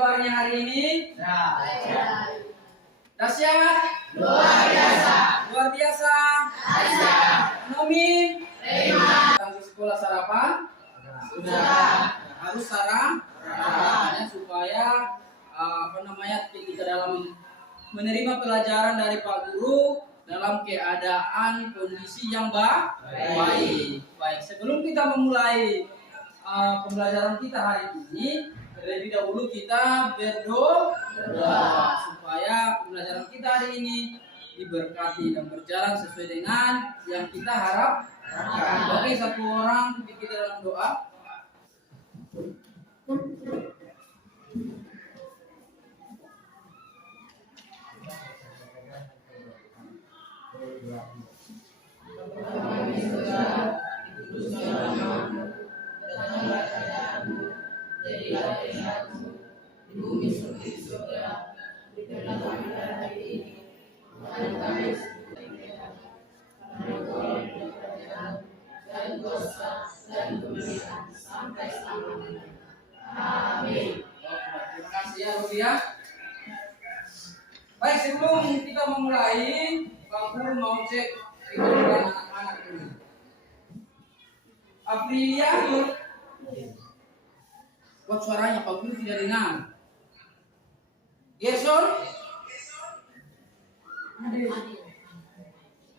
kabarnya hari ini? Dahsyat? Luar biasa. Luar biasa? Dahsyat. Ekonomi? Prima. Datang ke sekolah sarapan? Sudah. Harus sarapan supaya ketika dalam menerima pelajaran dari Pak Guru dalam keadaan kondisi yang baik. Sebelum kita memulai pembelajaran kita hari ini, terlebih dahulu kita berdoa supaya pembelajaran kita hari ini diberkati dan berjalan sesuai dengan yang kita harapkan. Oke, satu orang kita dalam doa. Di bumi seperti di surga, berikanlah kami hari ini makanan kami dan dosa dan kemuliaan sampai selamanya. Amin. Terima kasih ya Rudia. Baik, sebelum kita memulai, Pak Guru mau cek dengan anak-anak dulu. Aprilia, buat suaranya Pak Guru tidak dengar. Gerson,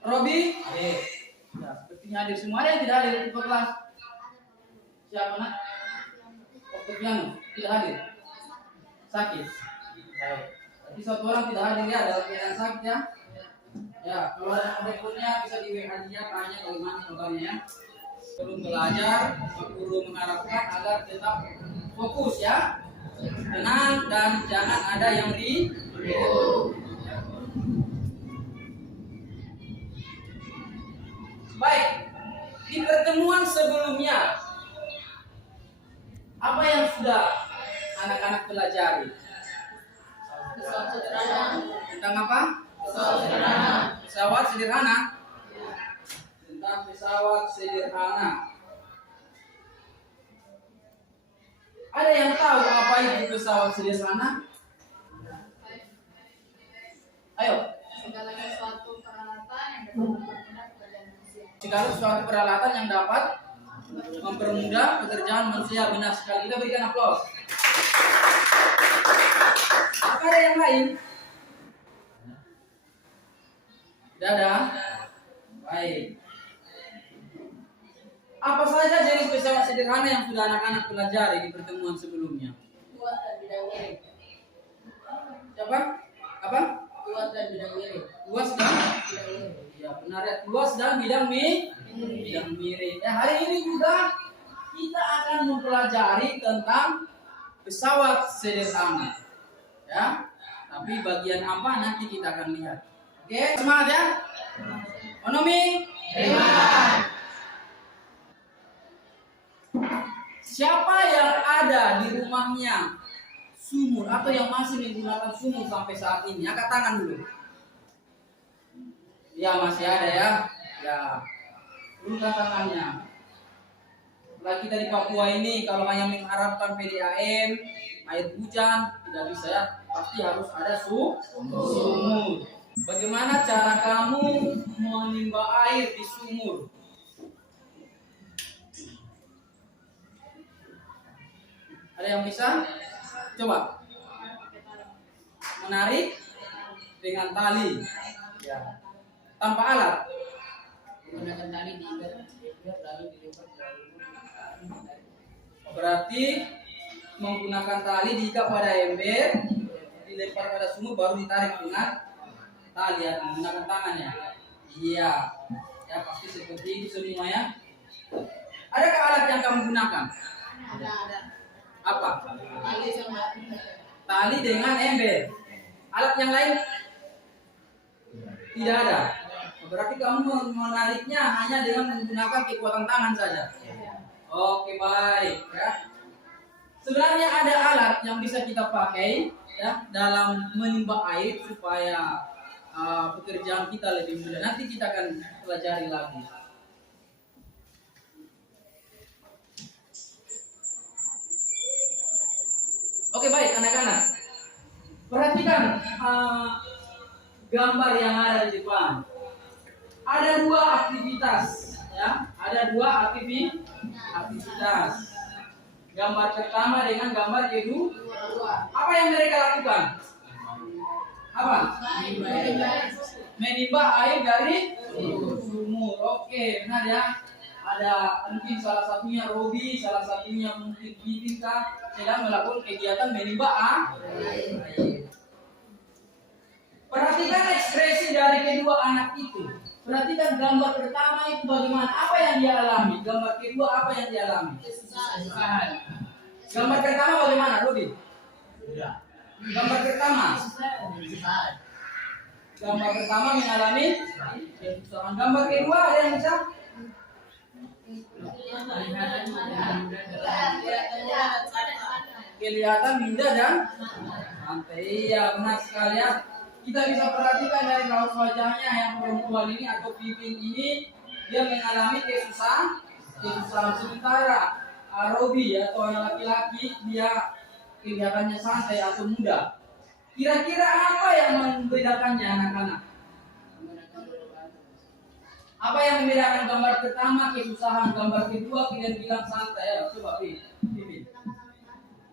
Robi, ya, sepertinya hadir semua. Ada yang tidak hadir di kelas? Siapa nak? Oktaviano tidak hadir. Sakit. Baik. Berarti satu orang tidak hadir ya dalam keadaan sakit ya. Ya, kalau ada berikutnya bisa di WA dia tanya bagaimana kabarnya ya. Sebelum belajar, Pak Guru mengharapkan agar tetap fokus ya, tenang dan jangan ada yang Baik, di pertemuan sebelumnya apa yang sudah anak-anak pelajari? Tentang apa? Pesawat sederhana. Tentang pesawat sederhana. Ada yang tahu apa itu pesawat sederhana? Ayo. Segala suatu peralatan yang dapat mempermudah pekerjaan manusia. Benar sekali. Kita berikan aplaus. Apa ada yang lain? Tidak ada. Baik. Apa saja jenis pesawat sederhana yang sudah anak-anak pelajari di pertemuan sebelumnya? Luas dan bidang miring. Siapa? Apa? Luas dan bidang miring. Luas dan bidang miring. Ya benar ya. Luas dan bidang miring. Ya, hari ini juga kita akan mempelajari tentang pesawat sederhana. Ya. Tapi bagian apa nanti kita akan lihat. Oke, semangat ya. Ekonomi. Siapa yang ada di rumahnya sumur atau yang masih menggunakan sumur sampai saat ini? Angkat tangan dulu. Ya, masih ada ya. Ya. Turunkan tangannya. Setelah kita di Papua ini kalau hanya mengharapkan PDAM, air hujan tidak bisa ya. Pasti harus ada sumur. Bagaimana cara kamu menimba air di sumur? Ada yang bisa? Coba. Menarik dengan tali. Ya. Tanpa alat. Menggunakan tali diikat lalu dilempar. Berarti menggunakan tali diikat pada ember, dilempar pada sumur baru ditarik dengan tali ya, menggunakan tangannya. Iya. Ya pasti seperti itu semua ya. Adakah alat yang kamu gunakan? Ada. Apa? Tali sama. Tali dengan ember. Alat yang lain? Tidak ada. Berarti kamu menariknya hanya dengan menggunakan kekuatan tangan saja. Oke, baik ya. Sebenarnya ada alat yang bisa kita pakai ya dalam menimba air supaya pekerjaan kita lebih mudah. Nanti kita akan pelajari lagi. Oke, baik anak-anak. Perhatikan gambar yang ada di depan. Ada dua aktivitas, ya. Ada dua aktivitas. Gambar pertama dengan gambar kedua. Apa yang mereka lakukan? Apa? Menimba air dari sumur. Oke, benar ya. Ada mungkin salah satunya Robi, salah satunya mungkin Bibika sedang melakukan kegiatan menimba air. Perhatikan ekspresi dari kedua anak itu. Perhatikan gambar pertama itu bagaimana, apa yang dia alami. Gambar kedua apa yang dia alami. Gambar pertama bagaimana, Robi? Gambar pertama. Gambar pertama mengalami kesusahan. Gambar kedua ada yang bisa? Kelihatan indah dan santai. Iya, benar sekali ya. Kita bisa perhatikan dari raut wajahnya yang perempuan ini atau Pipin ini, dia mengalami kesusahan. Sementara Robi atau anak laki-laki dia kelihatannya santai atau muda. Kira-kira apa yang membedakannya anak-anak? Apa yang membedakan gambar pertama kesusahan, gambar kedua kalian bilang santai? Ya, coba Pipin.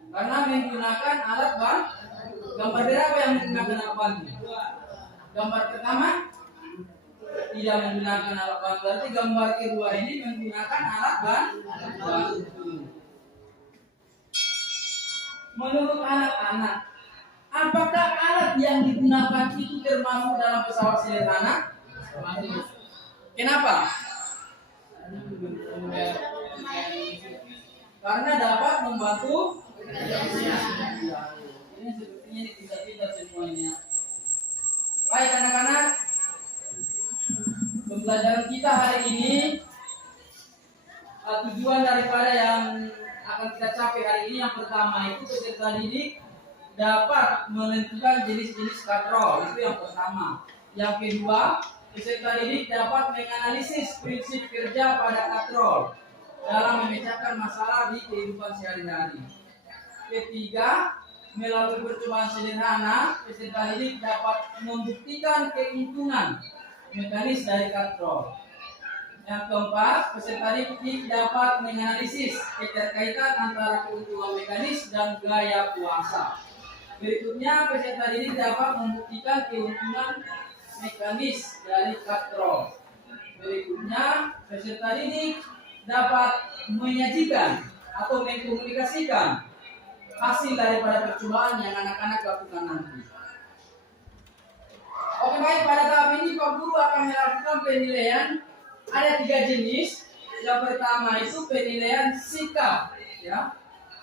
Karena menggunakan alat bantu. Gambar berapa yang menggunakan alat bantu? Gambar pertama tidak menggunakan alat bantu. Berarti gambar kedua ini menggunakan alat bantu. Menurut anak-anak, apakah alat yang digunakan itu termasuk dalam pesawat sederhana? Kenapa? Karena dapat membantu. Ini sepertinya tidak semuanya. Baik anak-anak, pembelajaran kita hari ini, tujuan daripada yang akan kita capai hari ini yang pertama itu peserta didik dapat menentukan jenis-jenis katrol, itu yang pertama. Yang kedua, peserta didik dapat menganalisis prinsip kerja pada katrol dalam memecahkan masalah di kehidupan sehari-hari. Ketiga, melalui percobaan sederhana, peserta didik dapat membuktikan keuntungan mekanis dari katrol. Yang keempat, peserta didik dapat menganalisis keterkaitan antara keuntungan mekanis dan gaya puasa. Berikutnya, peserta didik dapat membuktikan keuntungan mekanis dari katrol. Berikutnya, peserta didik dapat menyajikan atau mengkomunikasikan hasil daripada percobaan yang anak-anak lakukan nanti. Oke, baik, pada tahap ini Pak Guru akan melakukan penilaian. Ada 3 jenis. Yang pertama itu penilaian sikap, ya.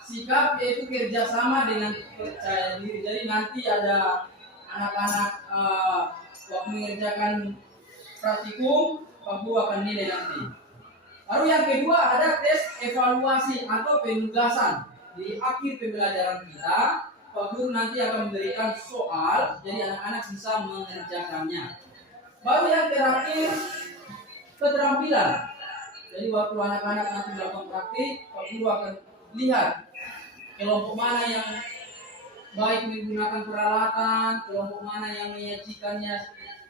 Sikap yaitu kerjasama dengan percaya diri. Jadi nanti ada anak-anak waktu mengerjakan praktikum, Pak Guru akan nilai nanti. Lalu yang kedua ada tes evaluasi atau penugasan. Di akhir pembelajaran kita, Pak Guru nanti akan memberikan soal, jadi anak-anak bisa mengerjakannya. Baru yang terakhir, keterampilan. Jadi waktu anak-anak nanti melakukan praktik, Pak Guru akan lihat kelompok mana yang baik menggunakan peralatan, kelompok mana yang menyajikannya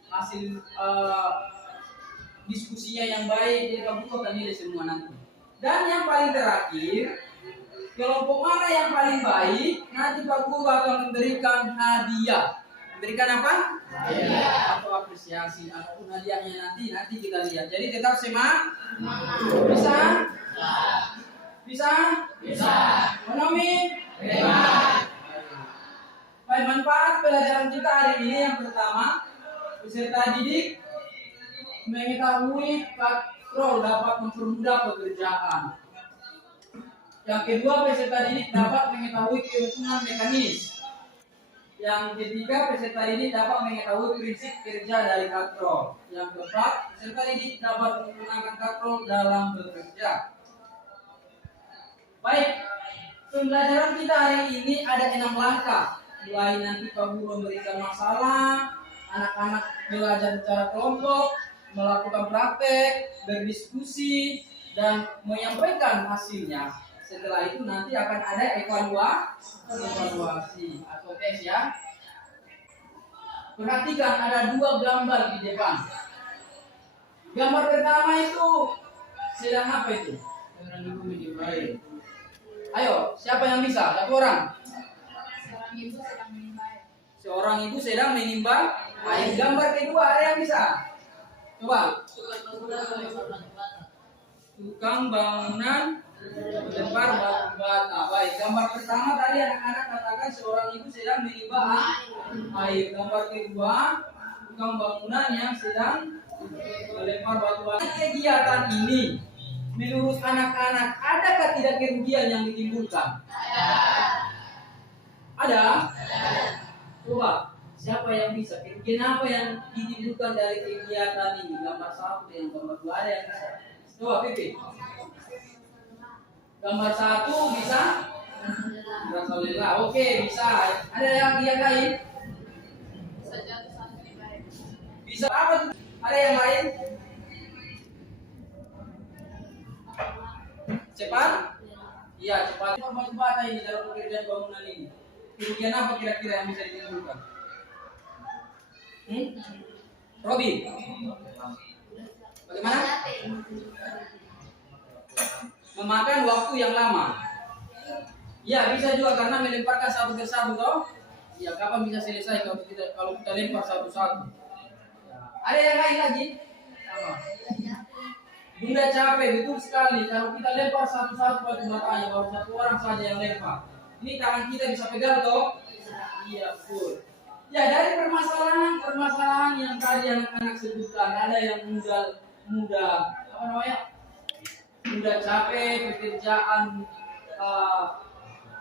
hasil diskusinya yang baik. Jadi Pak Guru akan nilai semua nanti. Dan yang paling terakhir, kelompok mana yang paling baik, nanti Pak Guru akan memberikan hadiah. Memberikan apa? Hadiah. Atau apresiasi, apapun hadiahnya nanti kita lihat. Jadi tetap semangat. Bisa? Bisa? Bisa. Ekonomi? Hebat. Baik, manfaat pelajaran kita hari ini yang pertama, peserta didik mengetahui katrol dapat mempermudah pekerjaan. Yang kedua, peserta didik dapat mengetahui keuntungan mekanis. Yang ketiga, peserta didik dapat mengetahui prinsip kerja dari katrol. Yang keempat, peserta didik dapat menggunakan katrol dalam bekerja. Baik, pembelajaran kita hari ini ada 6 langkah. Mulai nanti Pak Guru memberikan masalah, anak-anak belajar secara kelompok, melakukan praktek, berdiskusi, dan menyampaikan hasilnya. Setelah itu nanti akan ada evaluasi atau tes ya. Perhatikan ada dua gambar di depan. Gambar pertama itu sedang apa itu? Sedang ibu minum air. Ayo, siapa yang bisa? Satu orang. Seorang ibu sedang menimba air. Gambar kedua ada yang bisa? Coba. Tukang bangunan melempar batu bata. Baik, gambar pertama tadi anak-anak katakan seorang ibu sedang menimba air. Gambar kedua, tukang bangunan yang sedang melempar batu bata. Kegiatan ini menurut anak-anak adakah tidak kerugian yang ditimbulkan? Ada? Coba, siapa yang bisa? Kerugian apa yang ditimbulkan dari kegiatan ini? Gambar satu dengan gambar dua ada yang bisa? Coba Pipi. Gambar satu bisa? Rasa lelah. Oke, bisa. Ada yang lain? Bisa apa tuh? Ada yang lain? Cepat? Iya, cepat. Batu bata ini dalam pekerjaan bangunan ini. Kerugian apa kira-kira yang bisa ditimbulkan? Robi? Bagaimana? Memakan waktu yang lama. Ya, bisa juga karena melemparkan satu persatu toh. Ya, kapan bisa selesai kalau kita lempar satu-satu? Ada yang lain lagi? Apa? Bunda capek, betul sekali. Kalau kita lempar satu-satu batu batanya, baru satu orang saja yang lempar. Ini tangan kita bisa pegang toh? Iya, betul. Ya, dari permasalahan yang tadi anak-anak sebutkan, ada yang mudah apa namanya? Mudah capek, pekerjaan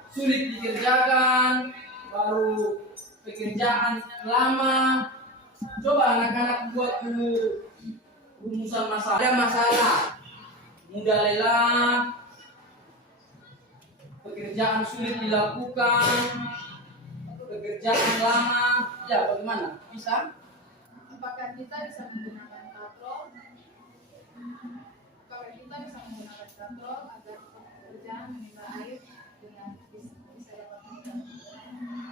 sulit dikerjakan, baru pekerjaan lama. Coba anak-anak buat dulu rumusan masalah. Ada masalah, mudah lelah, pekerjaan sulit dilakukan, pekerjaan lama. Ya, bagaimana? Bisa? Apakah kita bisa menggunakan katrol? Apakah kita bisa menggunakan katrol agar pekerjaan menimba air dengan bisa dapat menimba?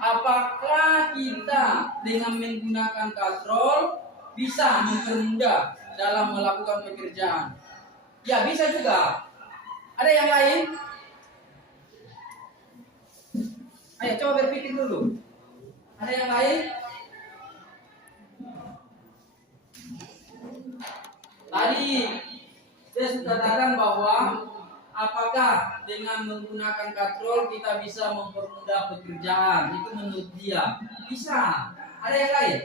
Apakah kita dengan menggunakan katrol bisa mempermudah dalam melakukan pekerjaan? Ya, bisa juga. Ada yang lain? Ayo coba berpikir dulu. Ada yang lain? Tadi saya sudah katakan bahwa apakah dengan menggunakan katrol kita bisa mempermudah pekerjaan? Itu menurut dia. Bisa. Ada yang lain?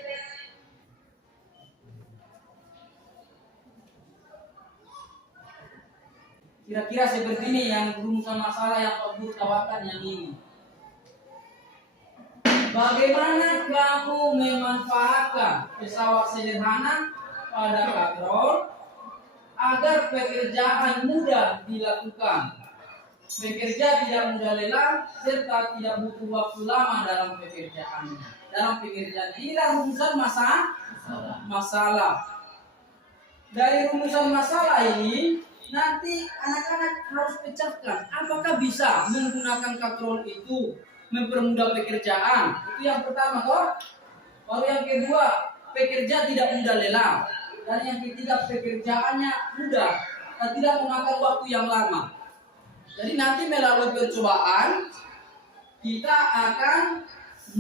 Kira-kira seperti ini yang rumusan masalah yang Pak Guru tawarkan yang ini. Bagaimana kamu memanfaatkan pesawat sederhana pada katrol agar pekerjaan mudah dilakukan, bekerja tidak mudah lelah, serta tidak butuh waktu lama dalam pekerjaan. Dalam pekerjaan inilah rumusan masalah. Dari rumusan masalah ini nanti anak-anak harus pecahkan apakah bisa menggunakan katrol itu mempermudah pekerjaan. Itu yang pertama toh. Baru yang kedua, pekerja tidak mudah lelah. Dan yang ketiga, pekerjaannya mudah dan tidak memakan waktu yang lama. Jadi nanti melalui percobaan kita akan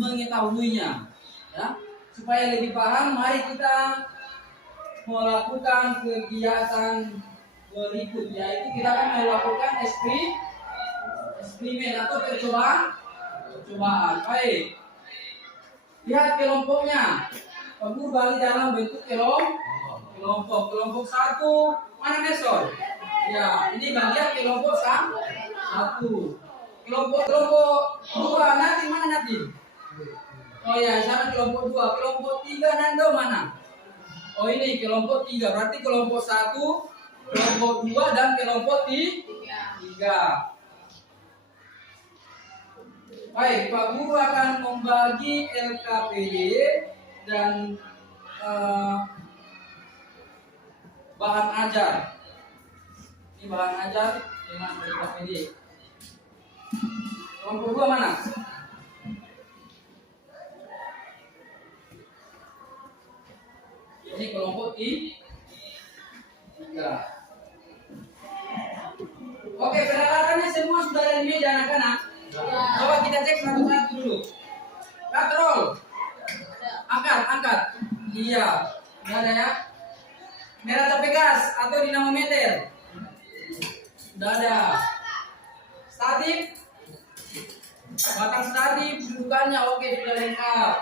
mengetahuinya, ya. Supaya lebih paham, mari kita melakukan kegiatan berikut, yaitu kita akan melakukan eksperimen atau percobaan. Baik. Lihat kelompoknya. Kembali dalam bentuk kelompok satu mana Nesor? Ya, ini bagian kelompok satu. Kelompok dua nanti mana nanti? Oh ya, sana kelompok dua. Kelompok tiga Nando mana? Oh ini kelompok tiga. Berarti kelompok satu, kelompok dua dan kelompok tiga. Baik, Pak Guru akan membagi LKPD dan bahan ajar. Ini bahan ajar dengan LKPD. Kelompok 2 mana? Ini kelompok tiga. Oke, peralatannya semua sudah ada di meja anak-anak. Coba kita cek satu-satu dulu. Katrol. Angkat. Iya. Ini ada ya. Merah tapi gas atau dinamometer. Sudah ada. Statif. Batang statif bukannya oke, sudah lengkap.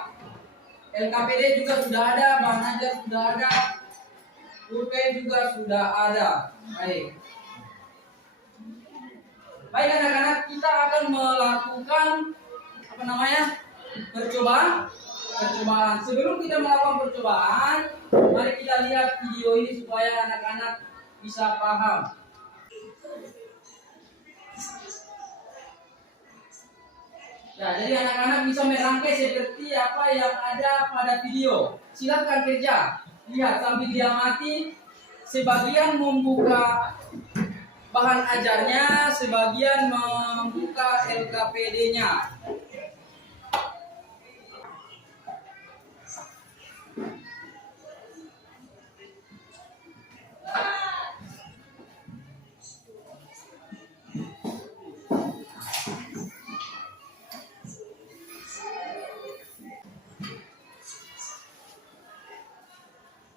LKPD juga sudah ada, bahan ajar sudah ada. Pulpen juga sudah ada. Baik anak-anak, kita akan melakukan percobaan. Sebelum kita melakukan percobaan, mari kita lihat video ini supaya anak-anak bisa paham. Ya, jadi anak-anak bisa merangkai seperti apa yang ada pada video. Silakan kerja. Lihat sambil diamati, sebagian membuka bahan ajarnya, sebagian membuka LKPD-nya.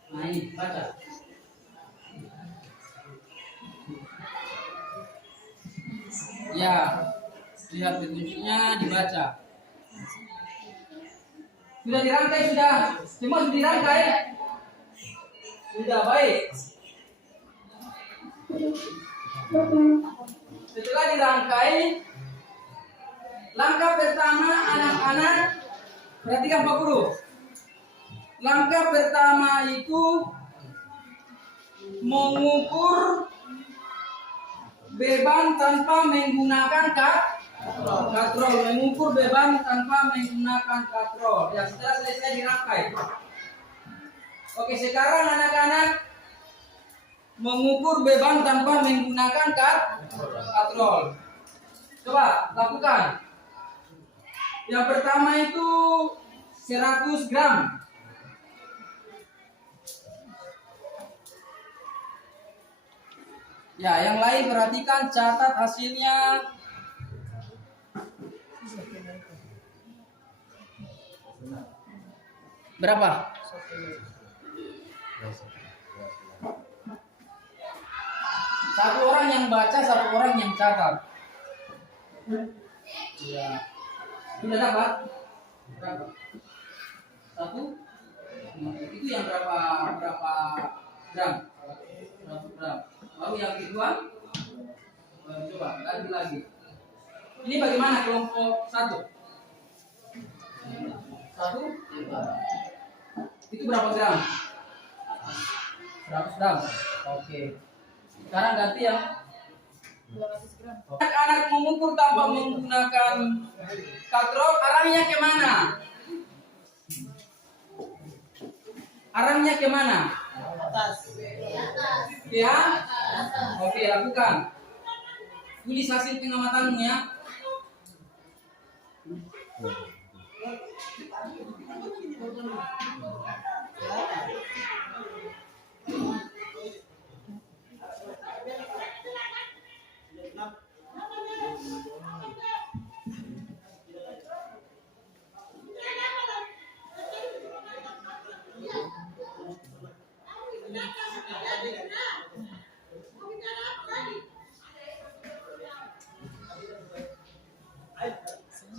Nah ini, baca. Ya, lihat petunjuknya, dibaca. Sudah dirangkai, sudah? Semua sudah dirangkai? Sudah, baik. Setelah dirangkai, langkah pertama anak-anak, perhatikan Pak Guru. Langkah pertama itu mengukur beban tanpa menggunakan katrol. Mengukur beban tanpa menggunakan katrol. Ya, setelah selesai dirangkai. Oke, sekarang anak-anak mengukur beban tanpa menggunakan katrol. Coba lakukan. Yang pertama itu 100 gram. Ya, yang lain perhatikan, catat hasilnya. Berapa? Satu orang yang baca, satu orang yang catat. Ya. Sudah dapat? Berapa? Satu? Itu yang berapa gram? 100 gram. Lalu yang kedua, coba ganti lagi. Ini bagaimana kelompok 1? 1? Itu berapa gram? 100 gram. Oke. Sekarang ganti yang 200 gram. Anak-anak mengukur tanpa menggunakan katrol, arahnya kemana? Arahnya kemana? Atas. Ya? Oke, lakukan. Tulis hasil pengamatanmu ya.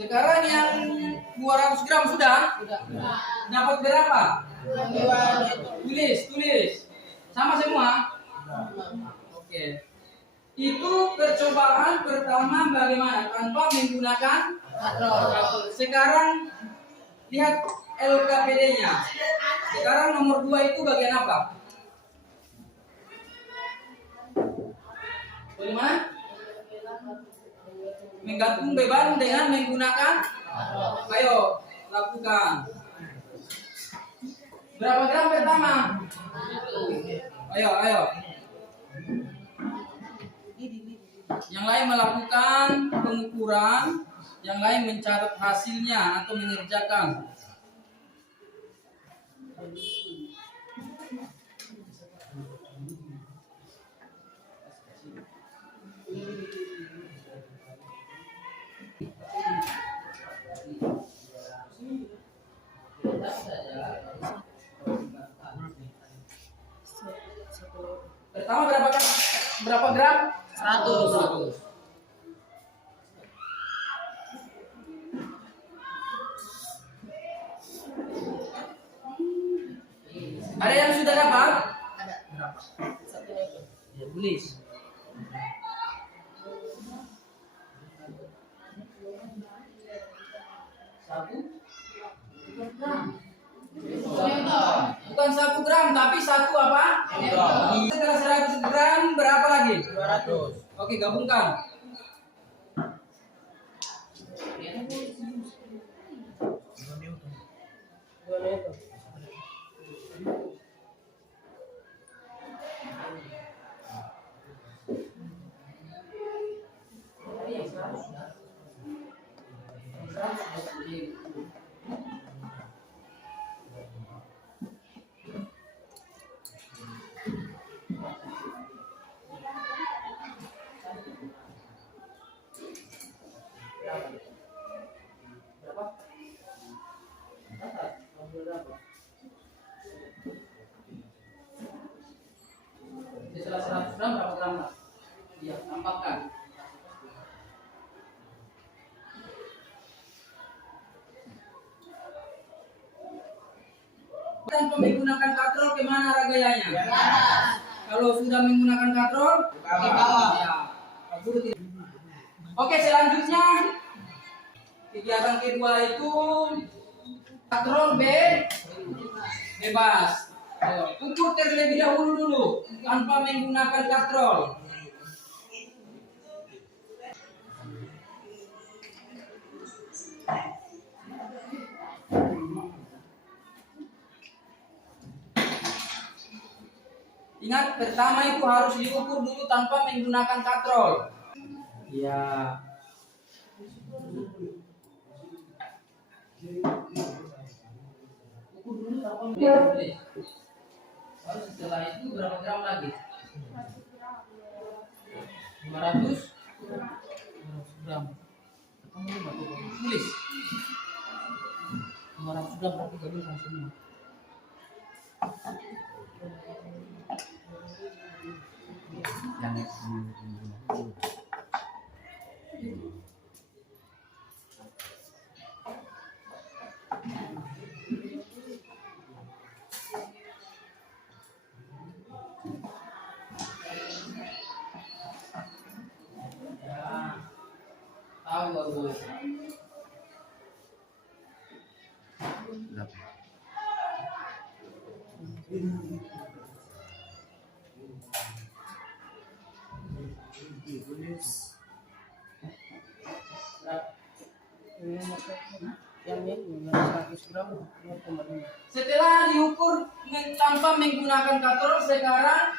Sekarang yang 200 gram sudah? Dapat berapa? Tulis. Sama semua? Oke. Itu percobaan pertama bagaimana? Tanpa menggunakan katrol. Sekarang lihat LKPD-nya. Sekarang nomor 2 itu bagian apa? Bagaimana? Menggantung beban dengan menggunakan. Ayo lakukan. Berapa gram pertama? Ayo. Yang lain melakukan pengukuran, yang lain mencatat hasilnya atau mengerjakan. Pertama berapa gram? 100. Ada yang sudah dapat? Ada. Berapa? 1 liter. Ya, tulis. Satu gram. Bukan 1 gram, tapi 1 apa? Setelah 100 gram berapa lagi? 200. Oke, gabungkan. Setelah 100 gram berapa gram? Iya, tambahkan. Tanpa menggunakan katrol kemana ragayanya? Kalau sudah menggunakan katrol Ke bawah. ya. Oke, selanjutnya kegiatan kedua itu katrol bebas. Ayo, ukur terlebih dahulu dulu tanpa menggunakan katrol. Ingat, pertama itu harus diukur dulu tanpa menggunakan katrol. Ya. Ukur dulu tanpa menggunakan katrol. Lalu setelah itu berapa gram lagi? 500 gram. Tulis. 500 gram berarti gabungkan semua. Tahu baru. Yang ini 100 gram 2,5. Setelah diukur tanpa menggunakan katrol, sekarang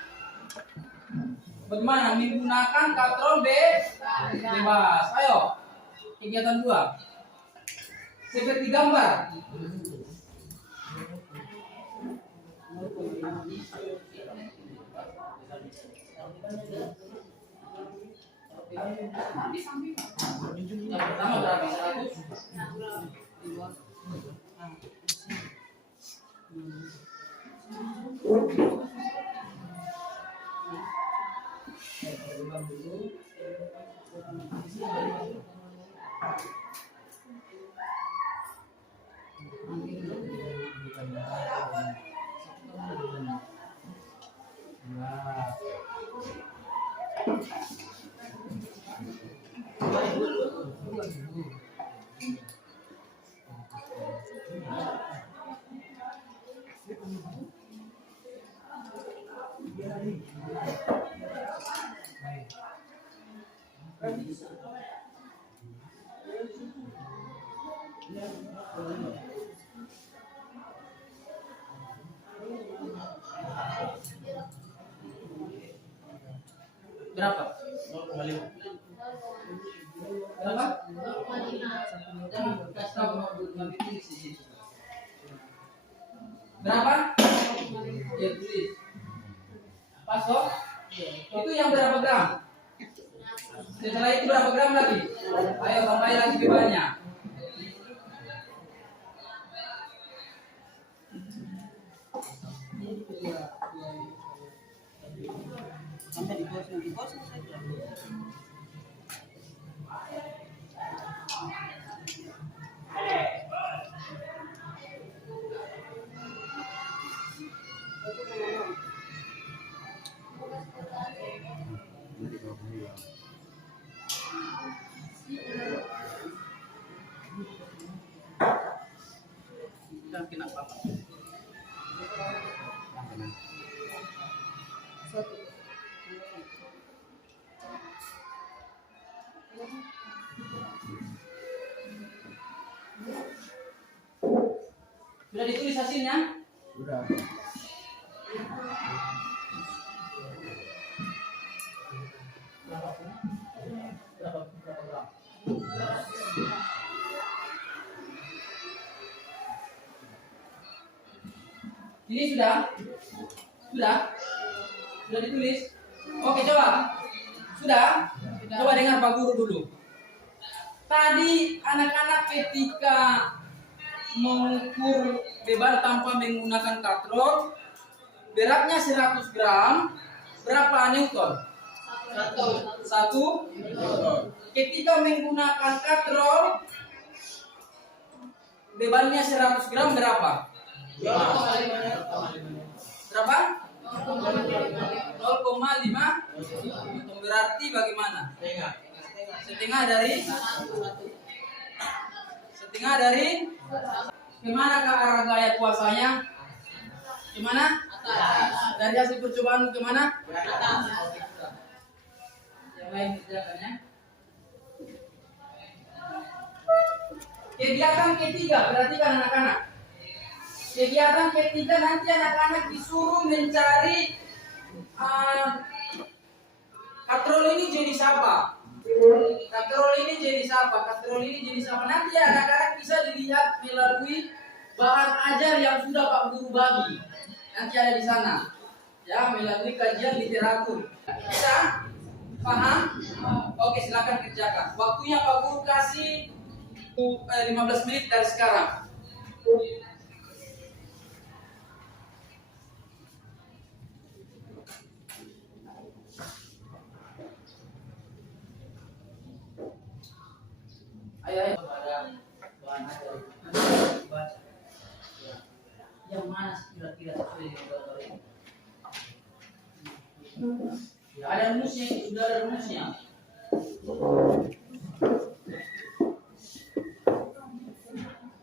bagaimana menggunakan katrol bebas? Ayo, kegiatan 2. Seperti gambar. Yang pertama berapa? 0,5. Berapa? Ya, tulis. Pas kok? Itu yang berapa gram? Setelah itu berapa gram lagi? Ayo tambah lagi bebannya. Sampai di kos saja. Jangan kena apa-apa. Satu. Sudah ditulis hasilnya? Sudah. Berapa gram? Ini sudah? Sudah? Sudah ditulis? Oke, coba. Sudah? Coba dengar Pak Guru dulu. Tadi anak-anak ketika mengukur beban tanpa menggunakan katrol, beratnya 100 gram, berapa newton? Satu. Ketika menggunakan katrol, bebannya 100 gram berapa? Berapa? 0,5 newton. Berarti bagaimana? Setengah dari kemana ke arah gaya kuasanya? Kemana? Dari hasil percobaan kemana? Yang lain kerjakan ya. Kegiatan ketiga, perhatikan anak-anak. Kegiatan ketiga nanti anak-anak disuruh mencari katrol ini jenis apa? Katrol ini jenis apa? Katrol ini jenis apa? Nanti anak-anak bisa dilihat melalui bahan ajar yang sudah Pak Guru bagi. Nanti ada di sana. Ya, melalui kajian literatur. Bisa? Paham? Oke, silakan kerjakan. Waktunya Pak Guru kasih 15 menit dari sekarang. Ayo pada bahan ajar baca. Yang mana kira-kira sesuai dengan gambar ini? Ada rumusnya, sudah ada rumusnya.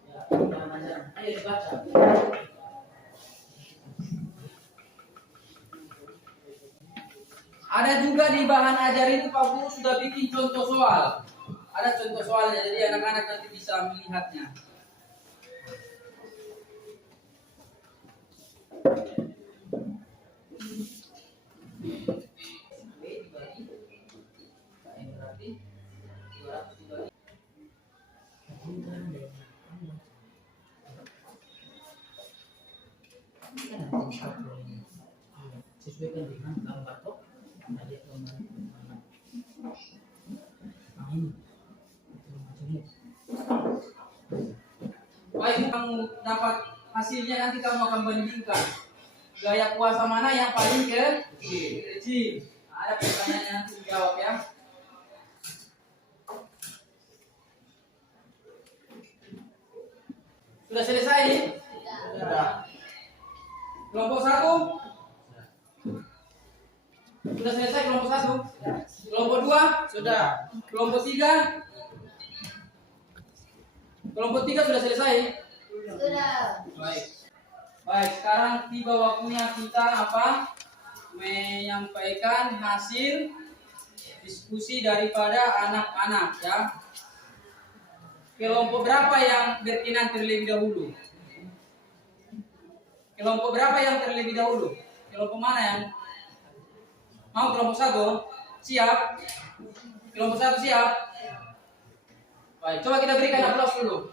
Ya, bahan ajar. Ayo dibaca. Ada juga di bahan ajar itu Pak Guru sudah bikin contoh soal. Ada contoh soalnya, jadi anak-anak nanti bisa melihatnya. Sesuaikan dengan gambar kok. Baik, kamu dapat hasilnya nanti kamu akan bandingkan gaya kuasa mana yang paling kecil. Ada pertanyaannya nanti dijawab ya. Sudah selesai? Sudah. Kelompok 1? Sudah selesai kelompok 1? Kelompok 2? Sudah. Kelompok 3? Kelompok 3 sudah selesai? Sudah. Baik. Baik, sekarang tiba waktunya kita apa? Menyampaikan hasil diskusi daripada anak-anak ya. Kelompok berapa yang berkenan terlebih dahulu? Kelompok berapa yang terlebih dahulu? Kelompok mana yang mau? Kelompok 1? Siap? Kelompok 1 siap? Baik, coba kita berikan aplaus dulu.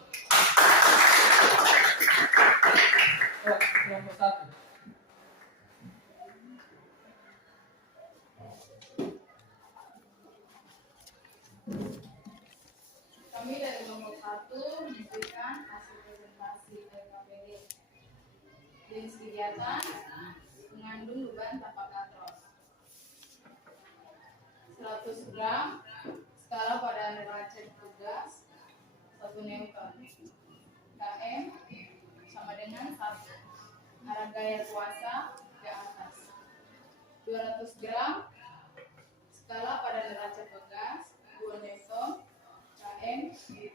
Kelompok 1. Kami dari kelompok 1 memberikan hasil presentasi LKPD. Jenis kegiatan mengandung beban tanpa katrol. 100 gram skala pada neraca tugas 1 Newton. KM sama dengan 1. Arah gaya kuasa ke atas. 200 gram skala pada neraca tugas 2 Newton. KM 1.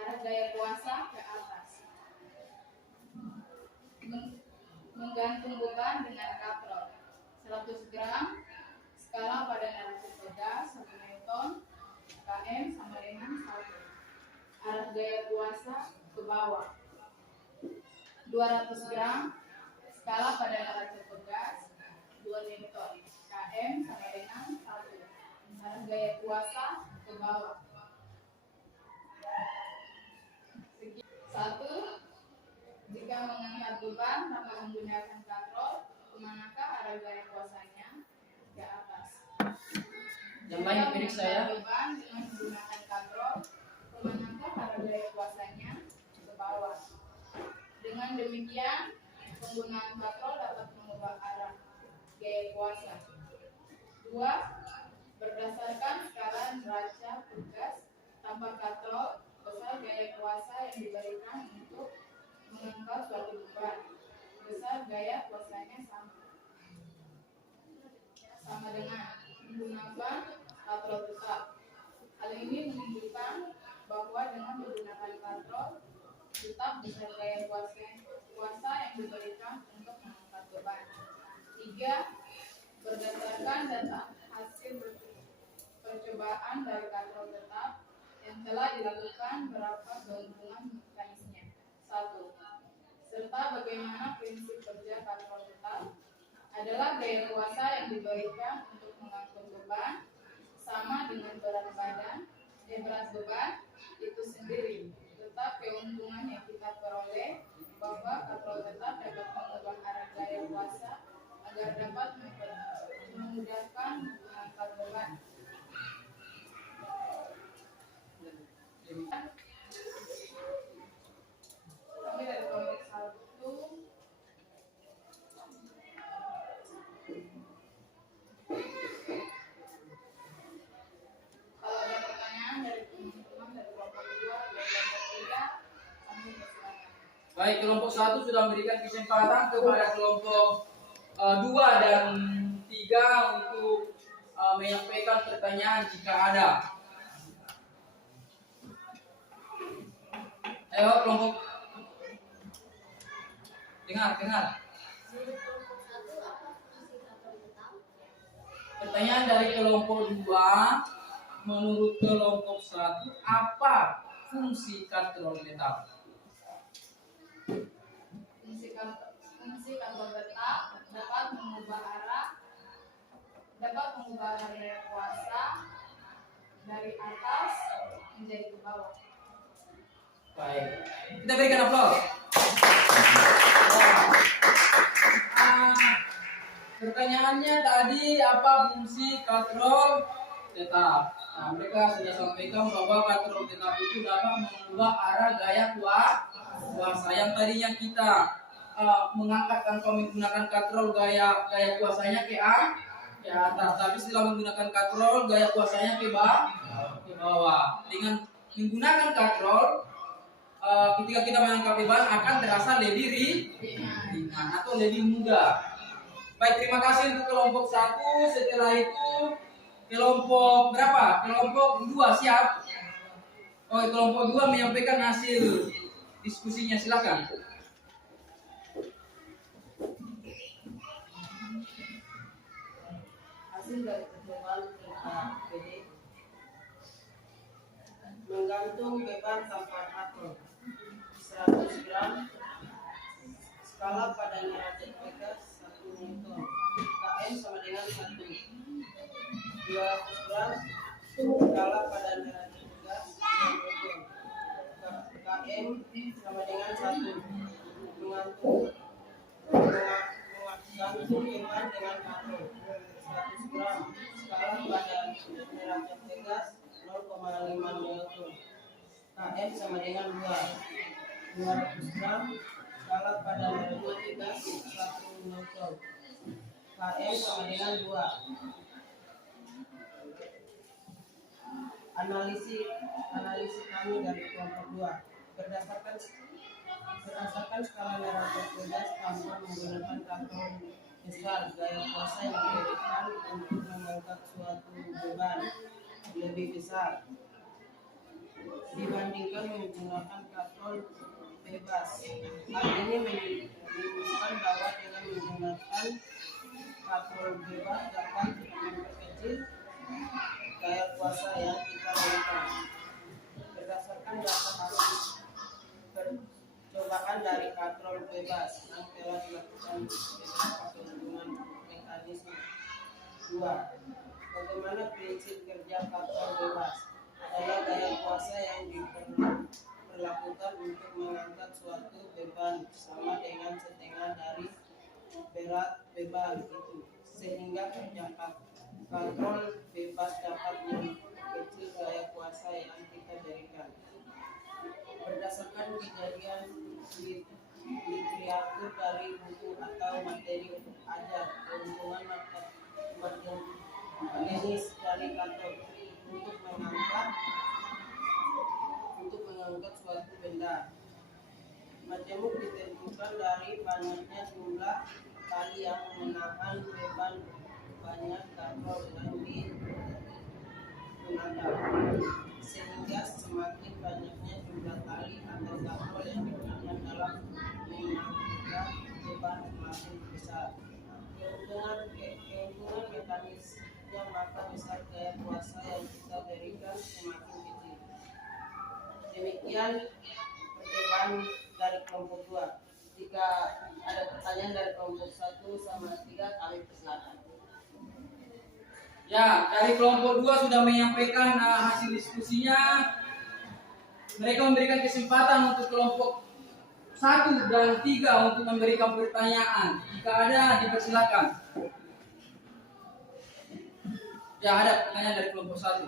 Arah gaya kuasa ke atas. Menggantung beban dengan katrol 100 gram skala pada neraca tegas 1 Newton. KM sama dengan 1. Arah gaya kuasa ke bawah. 200 gram skala pada neraca tegas 2 Newton. KM sama dengan 1. Arah gaya kuasa ke bawah. 1. Jika mengangkat beban tanpa menggunakan katrol, kemanakah arah gaya kuasanya? Ke atas. Yang lain periksa ya. Beban dengan menggunakan katrol, kemanakah arah gaya kuasanya? Ke bawah. Dengan demikian, penggunaan katrol dapat mengubah arah gaya kuasa. 2. Berdasarkan skala neraca tugas tanpa katrol, besar gaya kuasa yang diberikan untuk mengangkat suatu beban. Besar gaya kuasanya sama dengan menggunakan katrol tetap. Hal ini menunjukkan bahwa dengan menggunakan katrol tetap besar gaya kuasa yang diberikan untuk mengangkat beban. 3. Berdasarkan data hasil percobaan dari katrol tetap yang telah dilakukan, berapa keuntungan mekanisnya? 1. Serta bagaimana prinsip kerja katrol tetap adalah gaya kuasa yang diberikan untuk mengangkut beban sama dengan berat beban itu sendiri. Tetap keuntungan yang kita peroleh bahwa katrol tetap dapat mengubah arah gaya kuasa agar dapat memudahkan mengangkat beban. Kami dari kelompok 1 kalau ada pertanyaan dari teman-teman dari kelompok 2 dan kelompok 3, kami persilakan. Baik, kelompok 1 sudah memberikan kesempatan kepada kelompok 2 dan 3 untuk menyampaikan pertanyaan jika ada. Ayo kelompok, dengar. Pertanyaan dari kelompok 2, menurut kelompok 1, apa fungsi katrol tetap? Fungsi katrol tetap dapat mengubah arah gaya kuasa dari atas menjadi ke bawah. Baik, kita berikan aplaus. Pertanyaannya tadi, apa fungsi katrol tetap? Nah, mereka sudah sampaikan bahwa katrol tetap itu dapat mengubah arah gaya kuasa. Yang tadinya kita mengangkat tanpa menggunakan katrol, gaya kuasanya ke atas. Tapi setelah menggunakan katrol, gaya kuasanya ke bawah. Dengan menggunakan katrol, ketika kita mengangkat beban akan terasa lebih ringan atau lebih mudah. Baik, terima kasih untuk kelompok 1. Setelah itu kelompok berapa? Kelompok 2 siap? Oh, kelompok 2 menyampaikan hasil diskusinya, silakan. Hasil dari percobaan LKPD menggantung beban tanpa katrol 100 gram skala pada neraca tegas 1 Newton. KM sama dengan 1. 200 gram skala pada neraca tegas 2 Newton. KM KM sama dengan 1. Menggantung beban dengan katrol 100 gram. Skala pada derajat tegas 0,5 Newton. KM sama dengan 200 gram. Skala pada derajat tegas 1 Newton. KM sama dengan 2. Analisis kami dari kelompok 2 berdasarkan skala derajat tegas tanpa menggunakan katrol besar, gaya kuasa yang diberikan untuk mengangkat suatu beban lebih besar dibandingkan menggunakan katrol bebas. Hal ini menunjukkan bahwa dengan menggunakan katrol bebas dapat memperkecil gaya kuasa yang kita berikan. Berdasarkan data hasil percobaan dari katrol bebas yang telah dilakukan beberapa perhitungan mekanisme 2. Bagaimana prinsip kerja katrol bebas? Adalah gaya kuasa yang diperlakukan untuk mengangkat suatu beban sama dengan setengah dari berat beban itu, sehingga kerja katrol bebas dapat memperkecil gaya kuasa yang kita berikan. Berdasarkan kejadian literatur dari buku atau materi ajar, keuntungan mekanis dari katrol untuk mengangkat suatu benda. Majemuk ditentukan dari banyaknya jumlah kali yang menahan beban banyak katrol yang digunakan, sehingga semakin banyaknya jumlah kali atau katrol yang digunakan dalam mengangkat beban semakin besar keuntungan mekanisnya, maka besar gaya kuasa yang kita berikan semakin kecil. Demikian percobaan dari kelompok 2. Jika ada pertanyaan dari kelompok 1 sama 3, kami persilakan. Ya, dari kelompok 2 sudah menyampaikan hasil diskusinya. Mereka memberikan kesempatan untuk kelompok 1 dan 3 untuk memberikan pertanyaan. Jika ada, dipersilakan. Ya, ada pertanyaan dari kelompok 1.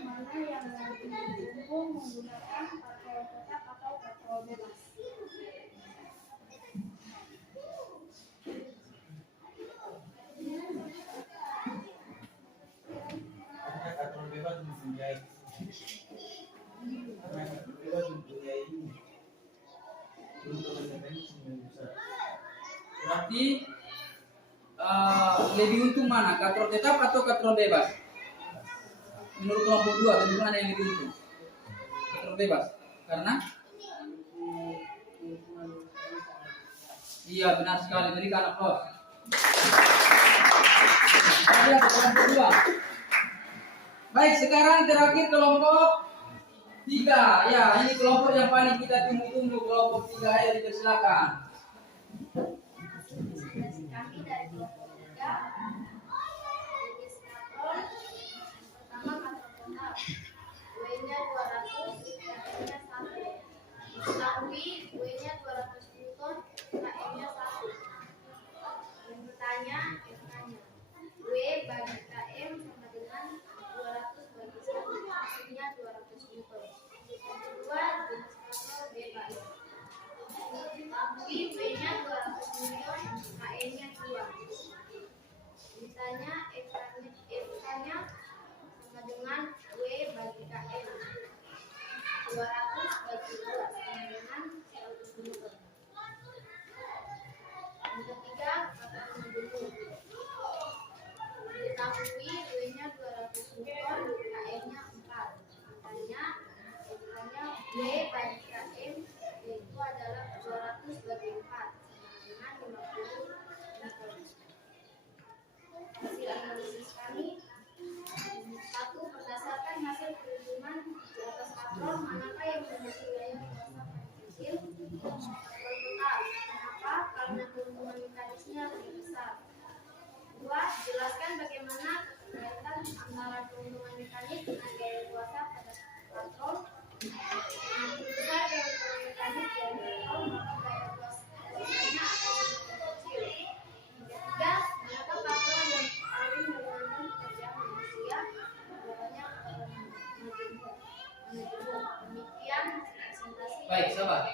Mana yang lebih didukung menggunakan katrol tetap atau katrol bebas? Katrol bebas mempunyai Berarti lebih untung mana? Katrol tetap atau katrol bebas? Menurut kelompok 2, tentu mana yang lebih untung? Katrol bebas. Karena? Iya, benar sekali. Berikan aplaus. Ada kelompok 2. Baik, sekarang terakhir kelompok 3. Ya, ini kelompok yang paling kita tunggu-tunggu, kelompok 3. Ayo dipersilakan. Kami dari kelompok 3 jenis katrol pertama katrol tetap, W-nya 200, KM-nya 1. Diketahui W-nya 200 Newton, KM-nya 1. Yang bertanya, W bagi KM sama dengan 200 bagi 1, hasilnya 200 Newton. Yang kedua, jenis katrol bebas. Diketahui W-nya 200 Newton, KM-nya 2. Ditanya FK-nya sama dengan W bagi KM. 200 bagi 2 sama dengan 100. Baik, sabar.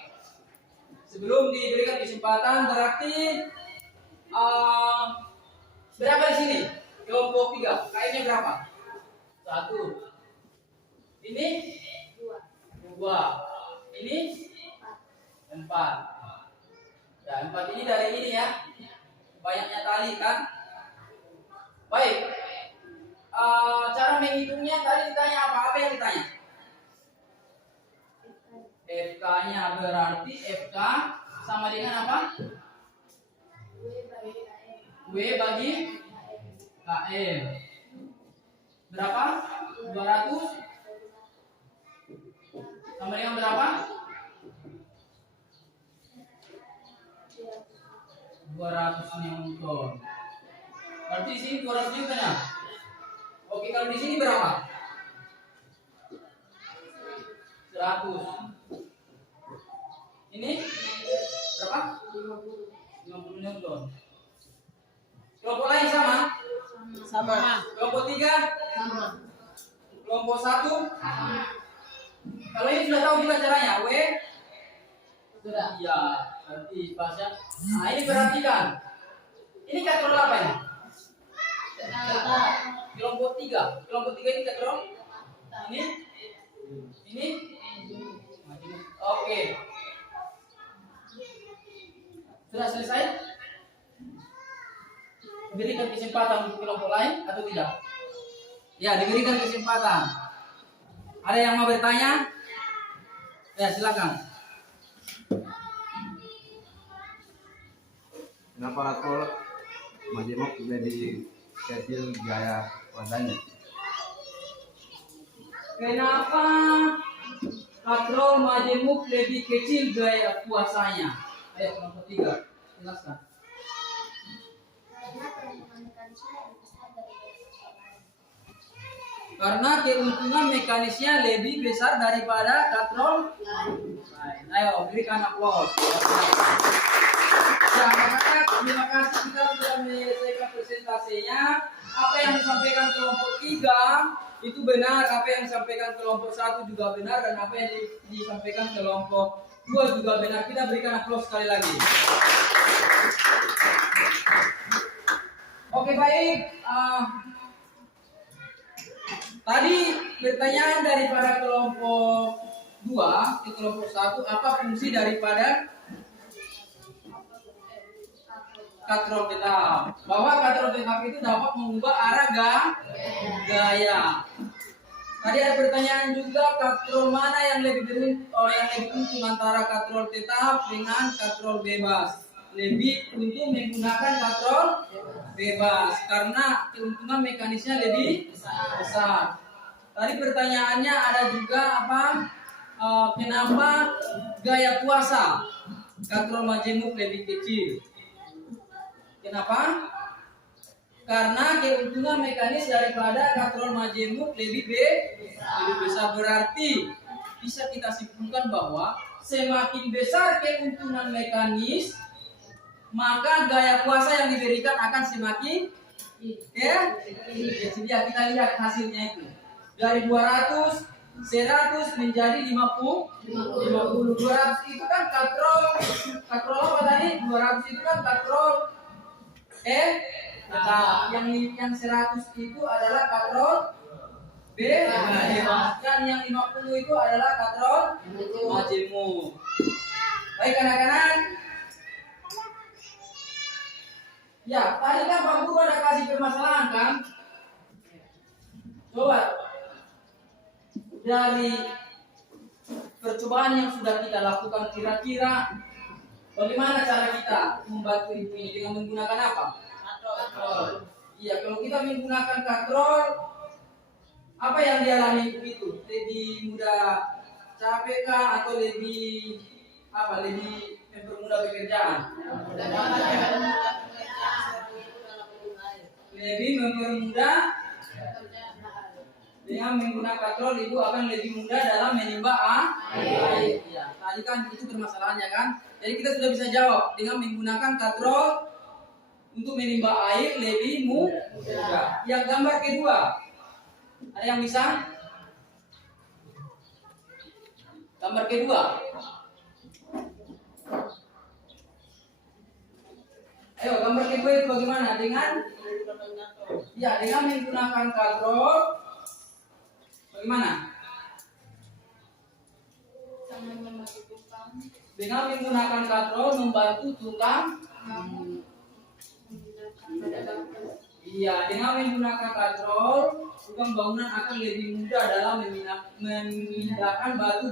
Sebelum diberikan kesempatan, berarti berapa di sini? Kelompok 3. KM-nya berapa? 1. Ini 2. Ini 4. Ya, 4 ini dari ini ya. Banyaknya tali kan? Baik. Cara menghitungnya tadi ditanya apa? Apa yang ditanya? FK-nya berarti FK sama dengan apa? W bagi KM. Berapa? 200 sama dengan berapa? 200 Newton. Berarti di sini 200 Newton ya? Oke, kalau di sini berapa? 100. Ini berapa? 50 Newton. Kelompok lain sama? Sama. Kelompok 3? Sama. Kelompok 1? Kalau ini sudah tahu juga caranya, W? Sudah. Iya, berarti pas ya. Nah, ini perhatikan. Ini katrol apa ini? Kelompok 3. Kelompok 3 ini katrol? Ini? Ini? Oke. Sudah selesai? Diberikan kesempatan untuk kelompok lain atau tidak? Ya, diberikan kesempatan. Ada yang mau bertanya? Ya, silakan. Kenapa katrol majemuk lebih kecil gaya wadahnya? Kenapa katrol majemuk lebih kecil gaya kuasanya? Ayo, kelompok 3. Jelaskan. Karena keuntungan mekanisnya lebih besar daripada katrol Karena keuntungan mekanisnya lebih besar daripada katrol lain. lain. Ayo, berikan aplaus. Ya, maka terima kasih kita sudah menyelesaikan presentasinya. Apa yang disampaikan kelompok 3 itu benar, apa yang disampaikan kelompok 1 juga benar, dan apa yang disampaikan kelompok 2 juga benar. Kita berikan aplaus sekali lagi. Oke, baik. Tadi pertanyaan daripada kelompok 2 ke kelompok 1, apa fungsi daripada katrol tetap? Bahwa katrol tetap itu dapat mengubah arah gaya. Tadi ada pertanyaan juga, katrol mana yang lebih untung antara katrol tetap dengan katrol bebas? Lebih untung menggunakan katrol bebas karena keuntungan mekanisnya lebih besar. Tadi pertanyaannya ada juga apa? Kenapa gaya kuasa katrol majemuk lebih kecil? Kenapa? Karena keuntungan mekanis daripada katrol majemuk lebih besar. Berarti bisa kita simpulkan bahwa semakin besar keuntungan mekanis, maka gaya kuasa yang diberikan akan semakin jadi kita lihat hasilnya itu. Dari 200, 100 menjadi 50. 200 itu kan katrol apa tadi? 200 itu kan katrol tetap. Yang 100 itu adalah katrol bebas. Dan yang 50 itu adalah katrol majemuk. Baik anak-anak. Ya, tadi kan Pak Guru ada kasih permasalahan kan? Coba dari percobaan yang sudah kita lakukan, kira-kira bagaimana cara kita membantu ibu ini dengan menggunakan apa? Katrol. Iya, kalau kita menggunakan katrol, apa yang dialami ibu itu? Lebih mudah capek kah atau lebih mempermudah pekerjaan? Lebih mempermudah. Dengan menggunakan katrol, ibu akan lebih mudah dalam menimba air. Ya, tadi kan itu permasalahannya kan. Jadi kita sudah bisa jawab dengan menggunakan katrol untuk menimba air lebih mudah. Yang gambar kedua, ada yang bisa? Gambar kedua, Ayo gambar kedua itu bagaimana? Dengan menggunakan katrol. Bagaimana? Dengan membantu tukang Dengan menggunakan katrol membantu tukang. Iya, dengan menggunakan katrol, tukang bangunan akan lebih mudah dalam memindahkan batu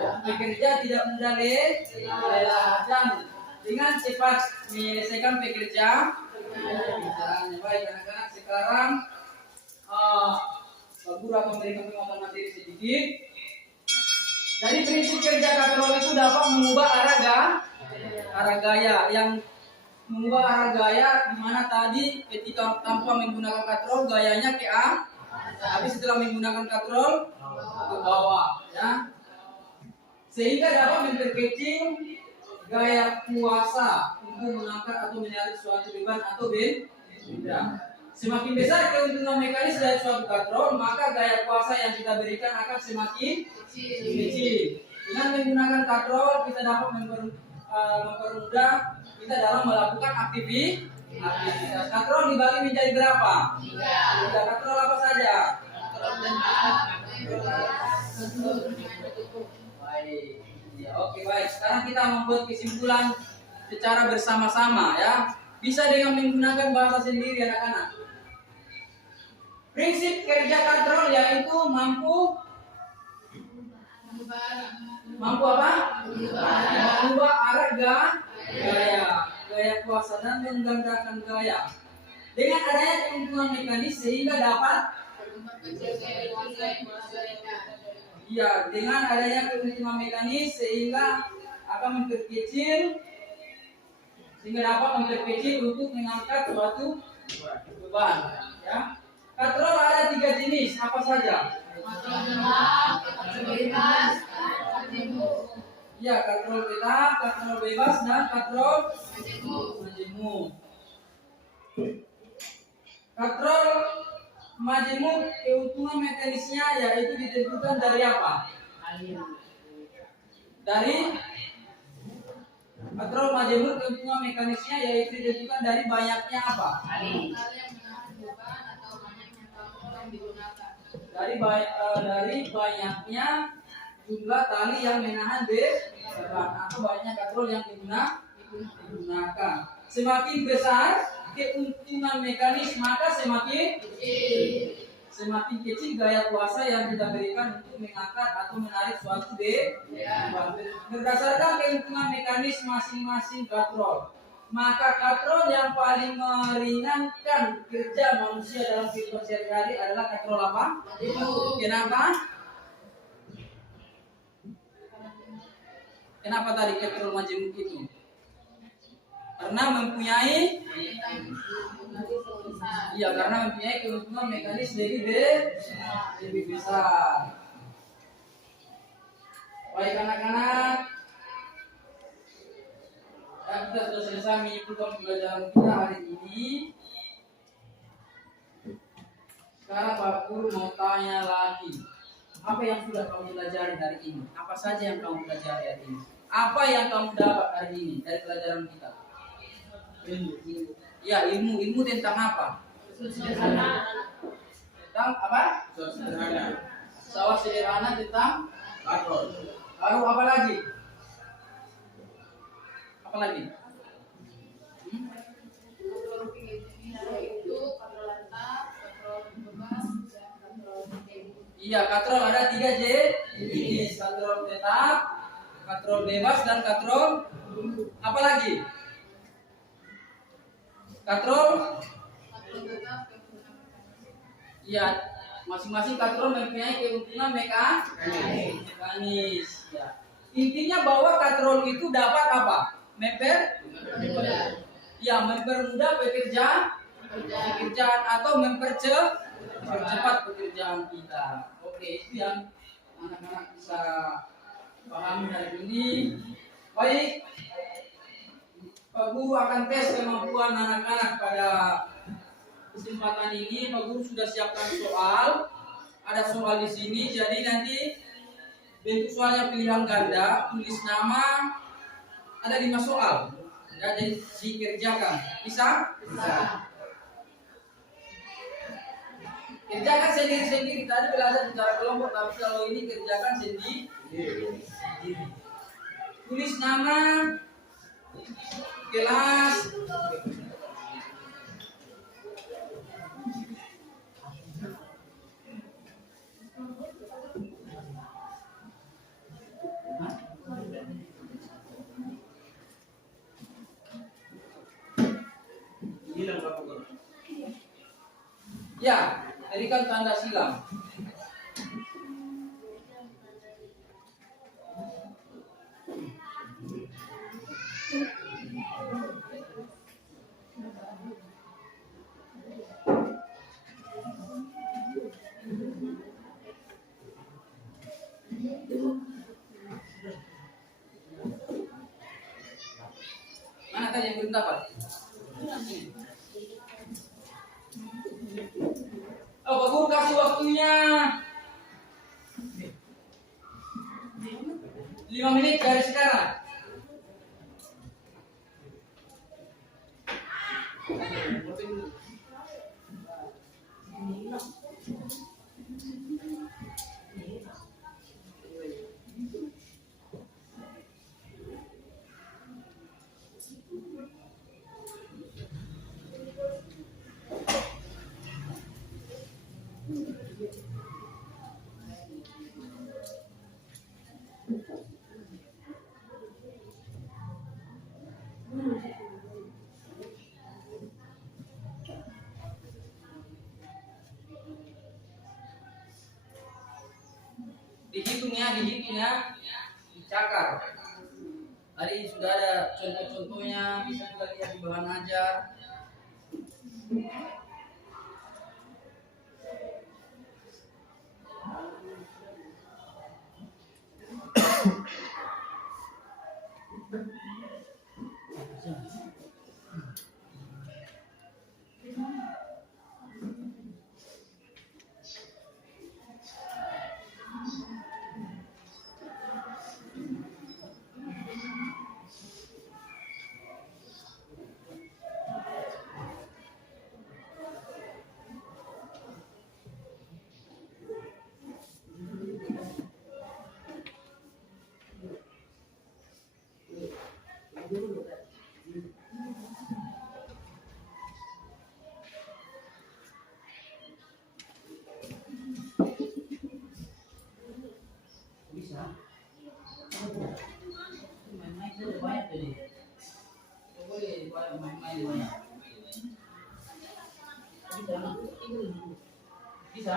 pekerja tidak mudah lelah dan dengan cepat menyelesaikan pekerjaan. Baik anak-anak, sekarang Pak Guru akan memberikan penguatan materi sedikit. Jadi prinsip kerja katrol itu dapat mengubah arah gaya yang mengubah arah gaya di mana tadi ketika tanpa menggunakan katrol gayanya ke tapi setelah menggunakan katrol ke bawah, ya. Sehingga dapat memperkecil gaya kuasa untuk mengangkat atau menarik suatu beban atau benda. Semakin besar keuntungan mekanis dari suatu katrol, maka gaya kuasa yang kita berikan akan semakin kecil. Dengan menggunakan katrol, kita dapat mempermudah kita dalam melakukan aktivitas. Katrol dibagi menjadi berapa? 3. Katrol apa saja? Baik. Ya, oke, baik. Sekarang kita membuat kesimpulan secara bersama-sama, ya. Bisa dengan menggunakan bahasa sendiri, anak-anak. Prinsip kerja katrol yaitu mampu apa? Mengubah arah gaya kuasa dan menggandakan gaya. Dengan adanya keuntungan mekanis sehingga dapat dengan adanya keuntungan mekanis sehingga akan memperkecil dapat untuk mengangkat suatu beban, ya. Katrol ada 3 jenis, apa saja? Ya, katrol tetap, katrol bebas, dan katrol majemuk. Katrol majemuk keuntungan mekanisnya yaitu ditentukan dari apa? Katrol majemuk keuntungan mekanisnya yaitu ditentukan dari banyaknya apa? Dari banyaknya jumlah tali yang menahan beban atau banyaknya katrol yang digunakan. Semakin besar keuntungan mekanis maka semakin kecil gaya kuasa yang kita berikan untuk mengangkat atau menarik suatu beban. Berdasarkan keuntungan mekanis masing-masing katrol, maka katrol yang paling meringankan kerja manusia dalam kehidupan sehari-hari adalah katrol apa? Kenapa? Kenapa tadi katrol majemuk itu? Karena mempunyai keuntungan mekanis lebih besar. Baik anak-anak, kita sudah selesai menyimpulkan pelajaran kita hari ini. Sekarang Pak Guru mau tanya lagi, apa yang sudah kamu pelajari hari ini? Apa saja yang kamu pelajari hari ini? Apa yang kamu dapat hari ini dari pelajaran kita? Ya, ilmu tentang apa? Tentang apa? Sawah sederhana tentang katrol. Lalu apa lagi? Apa lagi? Iya, katrol ada 3 jenis, katrol tetap, katrol bebas, dan katrol apa lagi? Katrol. Iya, masing-masing katrol mempunyai keuntungan mekanis. Ya. Intinya bahwa katrol itu dapat apa? Mempermudah pekerjaan atau mempercepat pekerjaan kita. Oke, itu yang anak-anak bisa pahami hari ini. Baik, Pak Guru akan tes kemampuan anak-anak pada kesempatan ini. Pak Guru sudah siapkan soal. Ada soal di sini. Jadi nanti bentuk soalnya pilihan ganda, tulis nama. Ada 5 soal. Ya, jadi dikerjakan. Bisa? Bisa. Kerjakan sendiri-sendiri. Tadi belajar secara kelompok, tapi kalau ini kerjakan sendiri. Tulis nama, kelas, ya, berikan tanda silang. Mana tadi yang belum dapat? Oh, Pak Guru kasih waktunya 5 menit dari sekarang. Dihitungnya, dicakar. Tadi sudah ada contoh-contohnya, bisa juga lihat di bahan ajar. Bisa. Main-main sudah banyak tadi. Boleh main-main banyak. Bisa.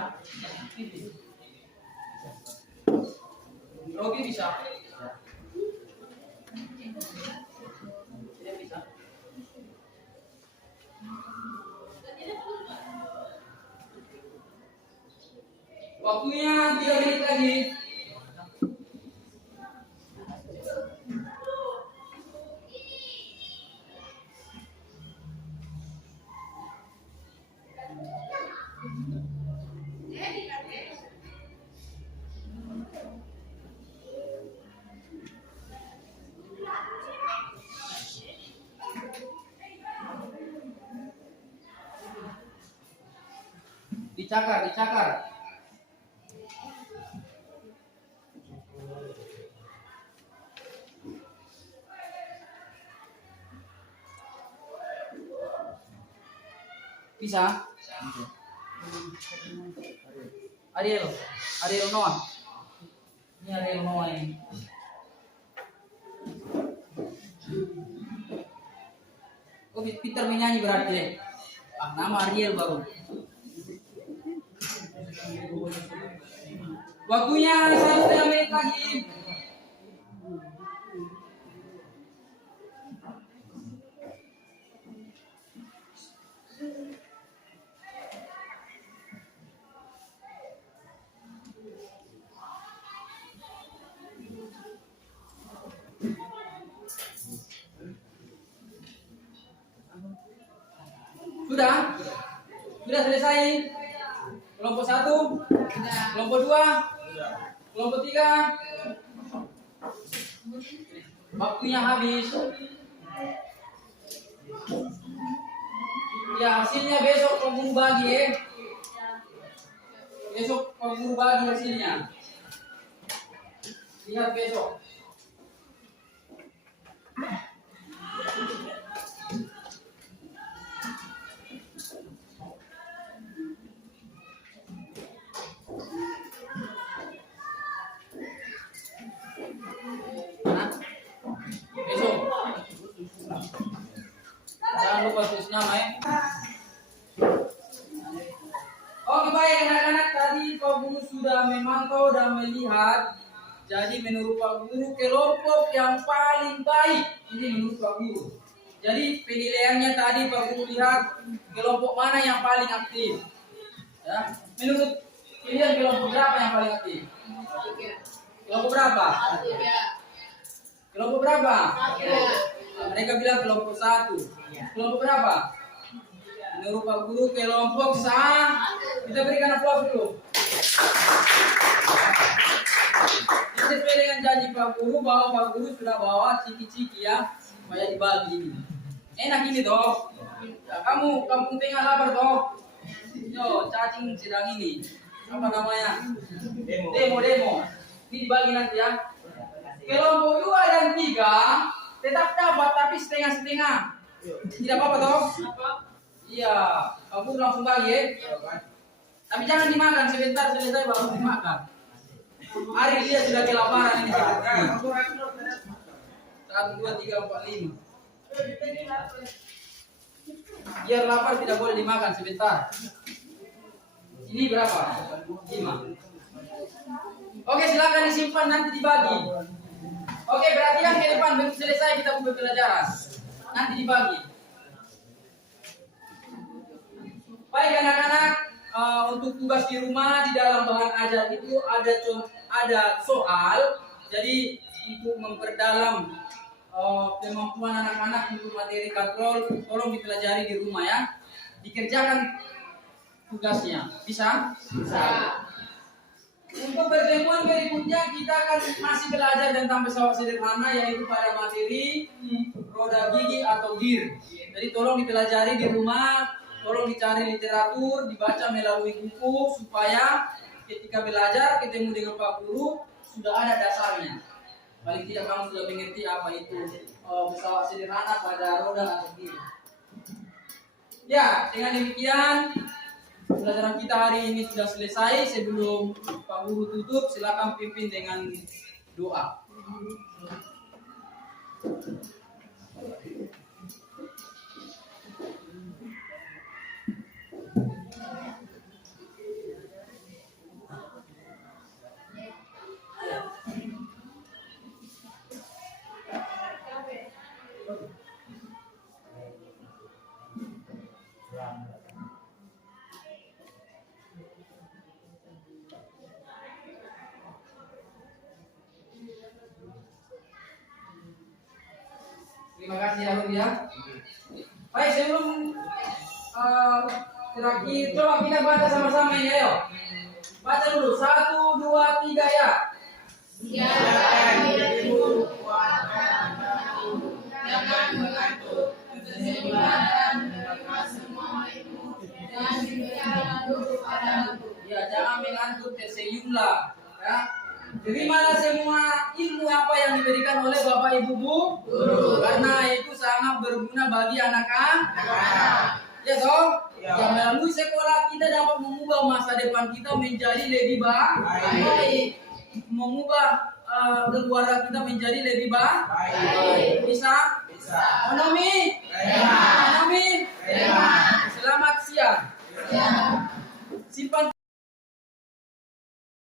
Rogi bisa. Tidak bisa. Waktunya 3 menit lagi. Dicakar. Bisa? Ariel Noah. Ini Ariel Noah ini. Oh, Peter menyanyi berarti. Nama Ariel baru. Waktunya 1 menit lagi. Sudah? Sudah selesai? Kelompok 1? Kelompok 2? Kelompok 3? Waktunya habis. Ya, hasilnya besok Pak Guru bagi ya. Besok Pak Guru bagi hasilnya. Lihat besok. Nah, besok. Jangan lupa tulis nama ya. Oke baik anak-anak, tadi Pak Guru sudah memantau dan melihat. Jadi menurut Pak Guru kelompok yang paling baik ini menurut Pak Guru. Jadi penilaiannya tadi Pak Guru lihat kelompok mana yang paling aktif. Ya, menurut kalian kelompok berapa yang paling aktif? Kelompok berapa? Kelompok berapa? Mereka bilang kelompok 1. Kelompok berapa? Menurut Pak Guru kelompok kita berikan aplaus dulu. Sesuai dengan janji Pak Guru bahwa Pak Guru sudah bawa ciki-ciki ya supaya dibagi ini. Enak ini toh. Ya, kamu kampung tengah lapar toh. Yo, cacing sedang ini. Apa namanya? Demo. Ini dibagi nanti ya. Kelompok 2 dan 3 tetap dapat tapi setengah-setengah. Tidak apa-apa toh? Iya, Pak Guru langsung bagi ya. Tapi jangan dimakan, sebentar selesai baru dimakan. Hari dia sudah kelaparan ini. 1, 2, 3, 4, 5. Biar lapar tidak boleh dimakan sebentar. Ini berapa? 5. Oke, silakan disimpan nanti dibagi. Oke, berarti yang ke depan belum selesai kita buka pelajaran. Nanti dibagi. Baik anak-anak, untuk tugas di rumah di dalam bahan ajar itu ada soal. Jadi untuk memperdalam kemampuan anak-anak untuk materi katrol, tolong dipelajari di rumah ya. Dikerjakan tugasnya. Bisa? Bisa. Untuk pertemuan berikutnya kita akan masih belajar tentang pesawat sederhana, yaitu pada materi roda gigi atau gear. Jadi tolong dipelajari di rumah, tolong dicari literatur, dibaca melalui buku supaya ketika belajar ketemu dengan Pak Guru sudah ada dasarnya. Paling tidak kamu sudah mengerti apa itu pesawat sederhana pada roda atau gear. Ya, dengan demikian pelajaran kita hari ini sudah selesai. Sebelum Pak Guru tutup, silakan pimpin dengan doa. Terima kasih Harun ya. Baik, sebelum terakhir coba kita baca sama-sama ini ayo. Baca dulu 1, 2, 3 ya. Jangan mengatur keseimbangan menerima semua ilmu dan diberikan dulu padaku. Ya, jangan mengantuk, tersenyumlah ya. Terimalah semua ilmu apa yang diberikan oleh Bapak Ibu guru, karena itu sangat berguna bagi anak-anak. Ya toh? Ya, melalui sekolah kita dapat mengubah masa depan kita menjadi lebih baik. Mengubah keluarga kita menjadi lebih baik. Bisa? Bisa. Ekonomi? Ekonomi? Selamat siang.